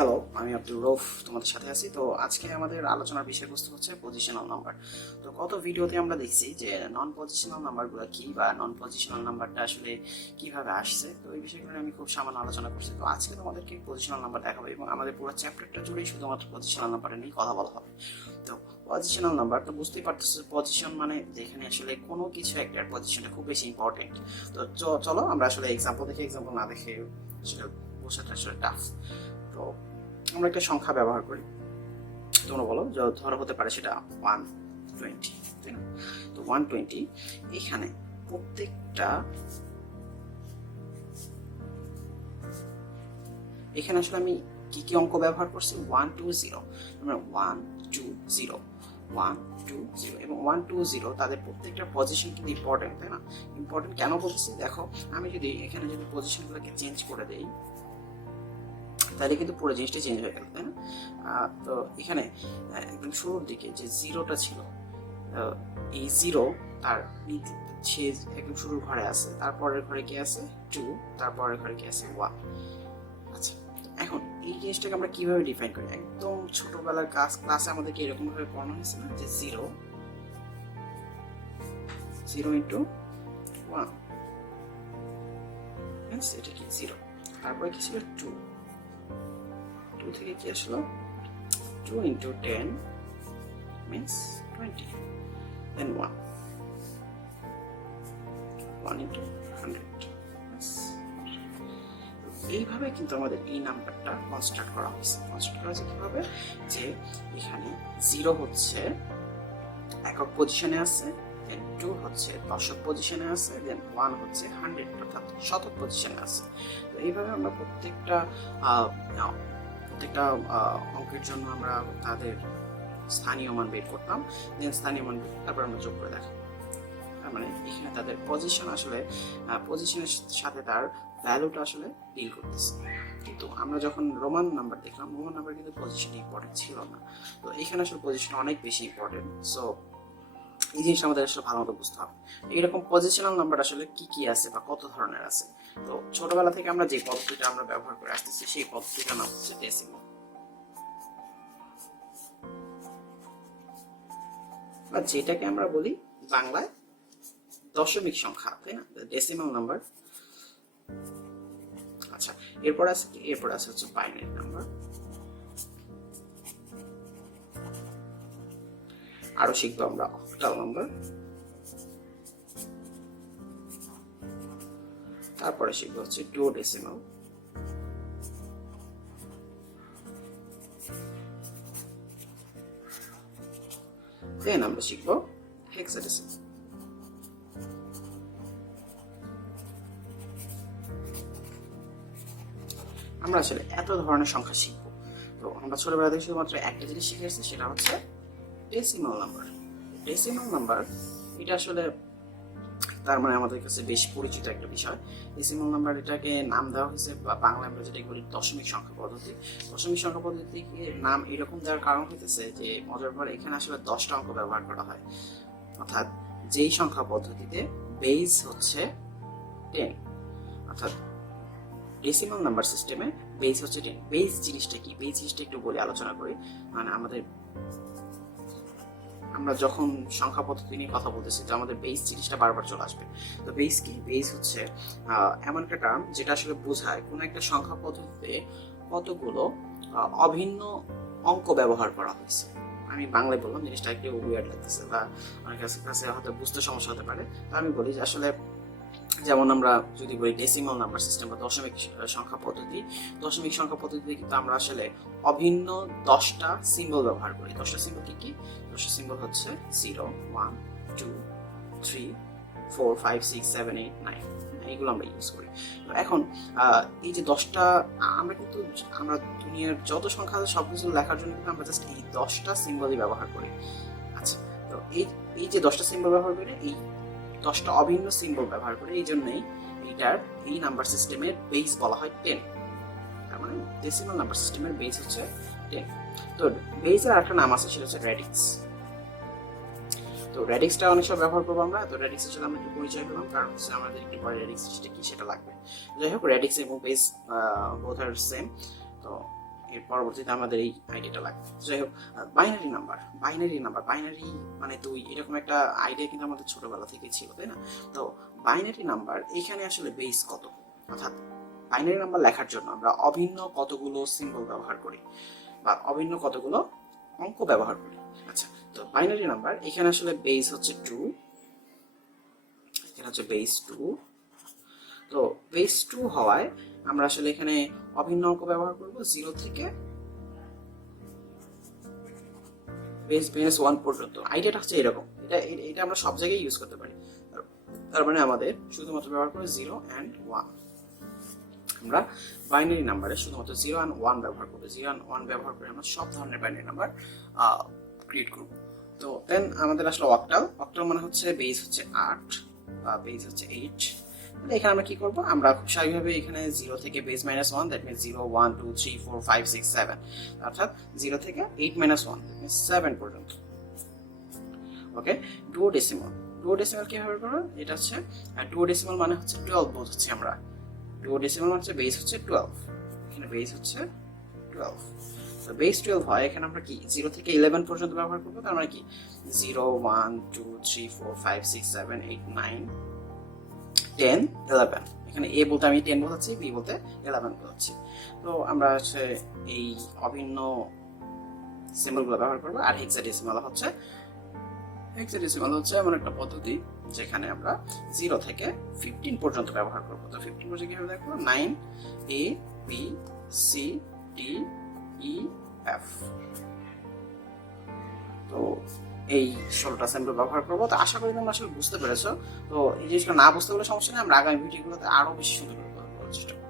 Hello, আমি আব্দুর রৌফ তোমাদের সাথে আছি। তো আজকে আমাদের আলোচনার বিষয়বস্তু হচ্ছে পজিশনাল নাম্বার। তো গত ভিডিওতে আমরা দেখছি যে নন পজিশনাল নাম্বারগুলো কি বা নন পজিশনাল নাম্বারটা আসলে কিভাবে আসছে। তো এই বিষয়গুলো আমি খুব সামান্য আলোচনা করছি। তো আজকে তোমাদেরকে পজিশনাল নাম্বার দেখাবো এবং আমাদের পুরো চ্যাপ্টারটা জুড়েই শুধুমাত্র পজিশনাল নাম্বারে নিয়ে কথা বলা হবে। তো পজিশনাল নাম্বার তো বুঝতেই পারতেছো, পজিশন মানে যেখানে আসলে কোনো কিছু একটা পজিশনটা খুব বেশি ইম্পর্টেন্ট। তো চলো আমরা আসলে এক্সাম্পল দেখে, এক্সাম্পল না দেখে আসলে বোঝাটা আসলে টাফ। তো আমরা একটা সংখ্যা ব্যবহার করি, তোমরা বলো ধরো হতে পারে সেটা 120, তাই না? তো 120 এখানে প্রত্যেকটা এখানে আসলে আমি কি কি অঙ্ক ব্যবহার করছি? 120, আমরা 120 120 এবং 120 তাদের প্রত্যেকটা পজিশন কিন্তু ইম্পর্টেন্ট, তাই না? ইম্পর্টেন্ট কেন বলতেছি দেখো, আমি যদি এখানে যদি পজিশনগুলোকে চেঞ্জ করে দেই তাহলে কিন্তু পুরো জিনিসটা চেঞ্জ হয়ে গেল, তাই না? তো এখানে একদম শুরুর দিকে যে জিরোটা ছিল, এই জিরো তার সে একদম শুরুর ঘরে আছে, তারপরের ঘরে কি আছে 2, তারপরের ঘরে কি আছে 1। আচ্ছা, এখন এই জিনিসটাকে আমরা কিভাবে ডিফাইন করি? একদম ছোটবেলার ক্লাসে আমাদেরকে এরকম ভাবে পড়ানো হয়েছে না, যে 0 ইন্টু 1, এটা কি 0, তারপরে কি ছিল 2 থেকে কি আসলো 2 into 10 means 20, then 1 into 100। এইভাবে কিন্তু আমাদের এই নাম্বারটা কনস্ট্রাক্ট করা হয়েছে। কনস্ট্রাক্ট করা হয়েছে কিভাবে? যে এখানে 0 হচ্ছে একক পজিশনে আছে, দেন 2 হচ্ছে দশক পজিশনে আছে, দেন 1 হচ্ছে 100 অর্থাৎ শতক পজিশনে আছে। তো এইভাবে আমরা প্রত্যেকটা অঙ্কের জন্য আমরা তাদের স্থানীয় মান বের করতাম, দেন স্থানীয় মান তারপর আমরা যোগ করে দেখাবো। তার মানে এখানে তাদের পজিশন আসলে পজিশনের সাথে তার ভ্যালুটা আসলে ডিল করতেছে। কিন্তু আমরা যখন রোমান নাম্বার দেখলাম, রোমান নাম্বার কিন্তু পজিশন ইম্পর্টেন্ট ছিল না। তো এখানে আসলে পজিশন অনেক বেশি ইম্পর্টেন্ট। সো এই জিনিসটা আমাদের আসলে ভালো মতো বুঝতে হবে। এরকম পজিশনাল নাম্বার আসলে কি কি আছে বা কত ধরনের আছে। তো ছোটবেলা থেকে আমরা যে পদ্ধতিটা আমরা ব্যবহার করে আসতেছি সেই পদ্ধতিটার নাম হচ্ছে ডেসিমাল, বা যেটাকে আমরা বলি বাংলায় দশমিক সংখ্যা, তাই না? Decimal number. আচ্ছা, এরপর আছে কি? এরপর আছে হচ্ছে বাইনারি নাম্বার। আরো শিখবো আমরা অক্টাল নাম্বার, তারপরে শিখবো হচ্ছে ডুওডেসিমাল, দেন আমরা শিখবো হেক্সাডেসিমাল। আমরা আসলে এত ধরনের সংখ্যা শিখবো। তো আমরা ছোটবেলা থেকে শুধুমাত্র একটা জিনিস শিখে আসছি, সেটা হচ্ছে ডেসিমাল নাম্বার। ডেসিমাল নাম্বার এটা আসলে তার মানে আমাদের কাছে বেশ পরিচিত একটা বিষয়। ডেসিমাল নাম্বার এটাকে নাম দেওয়া হয়েছে, বা বাংলায় আমরা যেটা বলি দশমিক সংখ্যা পদ্ধতি। দশমিক সংখ্যা পদ্ধতিকে নাম এরকম দেওয়ার কারণ হইতেছে যে মজার পর এখানে আসলে 10টা অঙ্ক ব্যবহার করা হয়, অর্থাৎ যেই সংখ্যা পদ্ধতিতে বেস হচ্ছে 10, অর্থাৎ ডেসিমাল নাম্বার সিস্টেমে বেস হচ্ছে 10। বেস জিনিসটা কি? বেস জিনিসটা একটু বলে আলোচনা করি। মানে আমরা যখন সংখ্যা পদ্ধতি নিয়ে কথা বলতেছি, তো আমাদের বেস জিনিসটা বারবার চলে আসবে। তো বেস কি? বেস হচ্ছে এমন একটা টার্ম যেটা আসলে বোঝায় কোন একটা সংখ্যা পদ্ধতিতে কতগুলো অভিন্ন অঙ্ক ব্যবহার করা হয়েছে। আমি বাংলায় বললাম, জিনিসটা একটু উইয়ার্ড লাগতেছে বা অনেক কাছে হয়তো বুঝতে সমস্যা হতে পারে। তো আমি বলি যে আসলে যেমন আমরা যদি বলি ডেসিমাল নাম্বার সিস্টেম বা দশমিক সংখ্যা পদ্ধতি, দশমিক সংখ্যা পদ্ধতিতে কিন্তু আমরা আসলে অভিন্ন 10টা সিম্বল ব্যবহার করি। 10টা সিম্বল কি কি? 10টা সিম্বল হচ্ছে 0, 1, 2, 3, 4, 5, 6, 7, 8, 9, এইগুলো আমরা ইউজ করি। তো এখন এই যে 10টা, আমরা দুনিয়ার যত সংখ্যা আছে সবকিছু লেখার জন্য কিন্তু আমরা জাস্ট এই 10টা সিম্বলই ব্যবহার করি। আচ্ছা, তো এই যে 10টা সিম্বল ব্যবহার করে, এই 10টা অভিন্ন সিম্বল ব্যবহার করে, এই জন্যই এই নাম্বার সিস্টেমের বেস বলা হয় 10। তার মানে ডেসিমাল নাম্বার সিস্টেমের বেস হচ্ছে 10। তো বেসের আরেকটা নাম আছে, সেটা হচ্ছে রেডিক্স। তো রেডিক্সটা অনেক সময় ব্যবহার করবো আমরা। তো রেডিক্সের সাথে আমরা একটু পরিচয় পেলাম, কারণ হচ্ছে আমাদের একটু পরে রেডিক্স সেটা কি সেটা লাগবে। যাই হোক, রেডিক্স এবং বেস বোথ আর সেম। তো এর পরবর্তীতে আমাদের এই আইডিয়াটা লাগবে। যাই হোক, বাইনারি মানে 2 এরকম একটা আইডিয়া কিন্তু আমাদের ছোটবেলা থেকেই ছিল, তাই না? তো বাইনারি নাম্বার এখানে আসলে বেস কত, অর্থাৎ বাইনারি নাম্বার লেখার জন্য আমরা অভিন্ন কতগুলো সিম্বল ব্যবহার করি বা অভিন্ন কতগুলো অঙ্ক ব্যবহার করি। আচ্ছা, তো বাইনারি নাম্বার এখানে আসলে বেস হচ্ছে 2, এখানে হচ্ছে বেস 2। তো বেস 2 হওয়ায় আমরা আসলে এখানে অভিন্ন অঙ্ক ব্যবহার করব 0 থেকে বেস মাইনাস 1 পর্যন্ত। আইডিয়াটা হচ্ছে এরকম, এটা আমরা সব জায়গায় ইউজ করতে পারি। তার মানে আমাদের শুধুমাত্র ব্যবহার করে 0 and 1। আমরা বাইনারি নাম্বারে শুধুমাত্র 0 and 1 ব্যবহার করব। 0 and 1 ব্যবহার করে আমরা সব ধরনের বাইনারি নাম্বার ক্রিয়েট করব। তো দেন আমাদের আসলে অক্টাল মানে হচ্ছে বেস হচ্ছে 8 বা বেস হচ্ছে 8। এখানে আমরা কি করব, আমরা খুব স্বাভাবিকভাবে এখানে 0 থেকে বেস মাইনাস 1, দ্যাট মিনস 0 1 2 3 4 5 6 7, অর্থাৎ 0 থেকে 8 মাইনাস 1, দ্যাট মিনস 7 পর্যন্ত। ওকে, ডুওডেসিমাল কিভাবে করব? এটা হচ্ছে ডুওডেসিমাল মানে হচ্ছে 12 বোঝাচ্ছি আমরা। ডুওডেসিমাল মানে হচ্ছে বেস হচ্ছে 12, এখানে বেস হচ্ছে 12। তো বেস 12 হয়, এখানে আমরা কি 0 থেকে 11 পর্যন্ত ব্যবহার করব। তার মানে কি 0 1 2 3 4 5 6 7 8 9 10 11। এখানে এ বলতে আমি 10 বোঝাচ্ছি, বি বলতে 11 বোঝাচ্ছি। তো আমরা হচ্ছে এই অভিন্ন সিম্বলগুলো ব্যবহার করব। আর হেক্সাডেসিমাল হচ্ছে এমন একটা পদ্ধতি যেখানে আমরা 0 থেকে 15 পর্যন্ত ব্যবহার করব। তো 15 পর্যন্ত কিভাবে দেখবো? 9 A B C D E F। তো এই 16টা সিম্বল ব্যবহার করবো। তো আশা করি তোমরা আসলে বুঝতে পেরেছো। তো এই জিনিসগুলো না বুঝতে পারলে সমস্যা নেই, আমরা আগামী ভিডিওগুলোতে আরো বেশি সুন্দর করে চেষ্টা করবো।